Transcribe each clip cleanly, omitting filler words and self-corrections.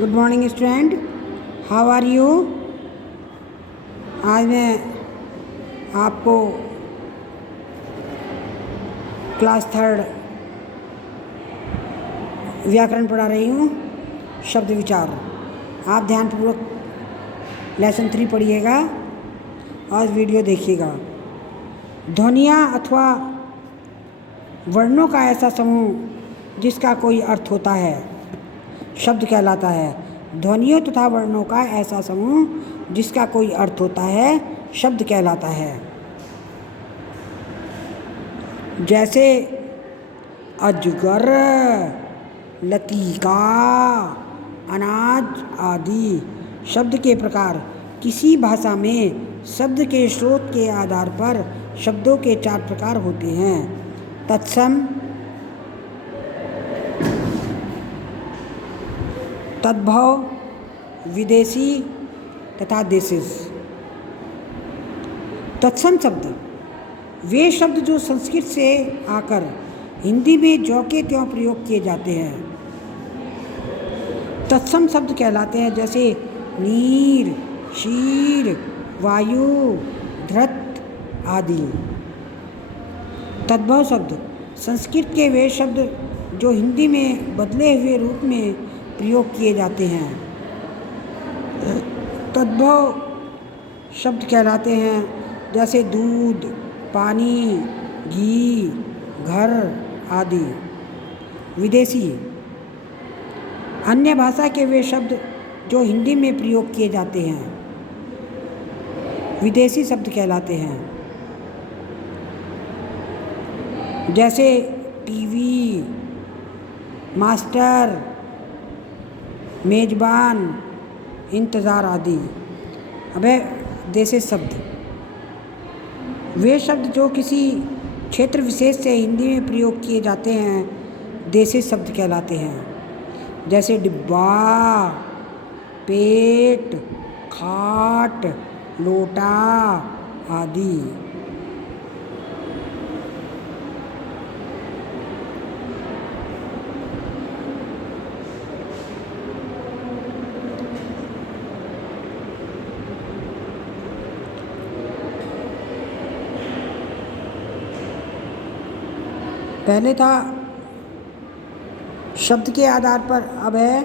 Good morning student, how are you. आज मैं आपको क्लास 3 व्याकरण पढ़ा रही हूँ, शब्द विचार। आप ध्यानपूर्वक लेसन 3 पढ़िएगा और वीडियो देखिएगा। ध्वनियाँ अथवा वर्णों का ऐसा समूह जिसका कोई अर्थ होता है शब्द कहलाता है। ध्वनियों तथा वर्णों का ऐसा समूह जिसका कोई अर्थ होता है शब्द कहलाता है। जैसे अजगर, लतीका, अनाज आदि शब्द के प्रकार। किसी भाषा में शब्द के स्रोत के आधार पर शब्दों के 4 प्रकार होते हैं: तत्सम, तद्भव, विदेशी तथा देशिज। तत्सम शब्द वे शब्द जो संस्कृत से आकर हिंदी में ज्यों के त्यों प्रयोग किए जाते हैं तत्सम शब्द कहलाते हैं। जैसे नीर, शीर, वायु, धृत आदि। तद्भव शब्द संस्कृत के वे शब्द जो हिंदी में बदले हुए रूप में प्रयोग किए जाते हैं तद्भव शब्द कहलाते हैं। जैसे दूध, पानी, घी, घर आदि। विदेशी अन्य भाषा के वे शब्द जो हिंदी में प्रयोग किए जाते हैं विदेशी शब्द कहलाते हैं। जैसे टीवी, मास्टर, मेजबान, इंतज़ार आदि। अब है देशी शब्द वे शब्द जो किसी क्षेत्र विशेष से हिंदी में प्रयोग किए जाते हैं देशी शब्द कहलाते हैं। जैसे डिब्बा, पेट, खाट, लोटा आदि। पहले था शब्द के आधार पर, अब है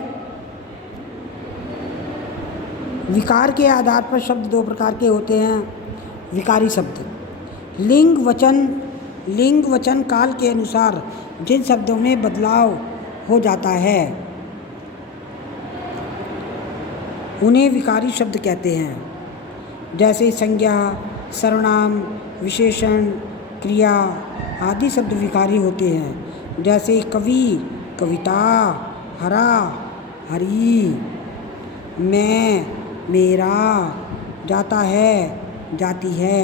विकार के आधार पर। शब्द 2 प्रकार के होते हैं। विकारी शब्द लिंग वचन काल के अनुसार जिन शब्दों में बदलाव हो जाता है उन्हें विकारी शब्द कहते हैं। जैसे संज्ञा, सर्वनाम, विशेषण, क्रिया आदि शब्द विकारी होते हैं। जैसे कवि, कविता, हरा, हरी, मैं, मेरा, जाता है, जाती है।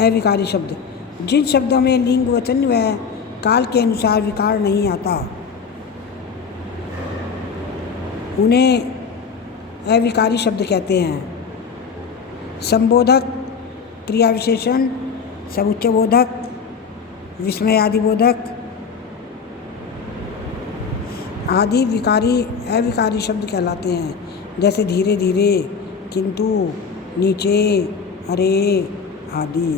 अविकारी शब्द जिन शब्दों में लिंग वचन व काल के अनुसार विकार नहीं आता उन्हें अविकारी शब्द कहते हैं। संबोधक, क्रिया विशेषण, समुच्चयबोधक, विस्मयादिबोधक आदि अविकारी शब्द कहलाते हैं। जैसे धीरे धीरे, किंतु, नीचे, अरे आदि।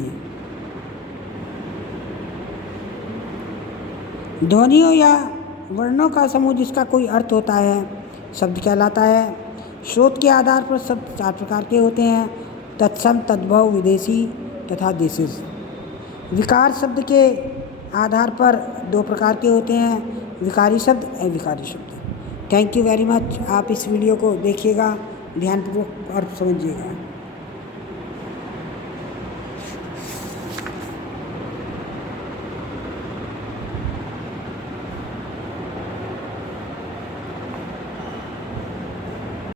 ध्वनियों या वर्णों का समूह जिसका कोई अर्थ होता है शब्द कहलाता है। स्रोत के आधार पर शब्द 4 प्रकार के होते हैं: तत्सम, तद्भव, विदेशी तथा देशिज। विकार शब्द के आधार पर 2 प्रकार के होते हैं: विकारी शब्द, अविकारी शब्द। Thank you very much. आप इस वीडियो को देखिएगा ध्यानपूर्वक और समझिएगा।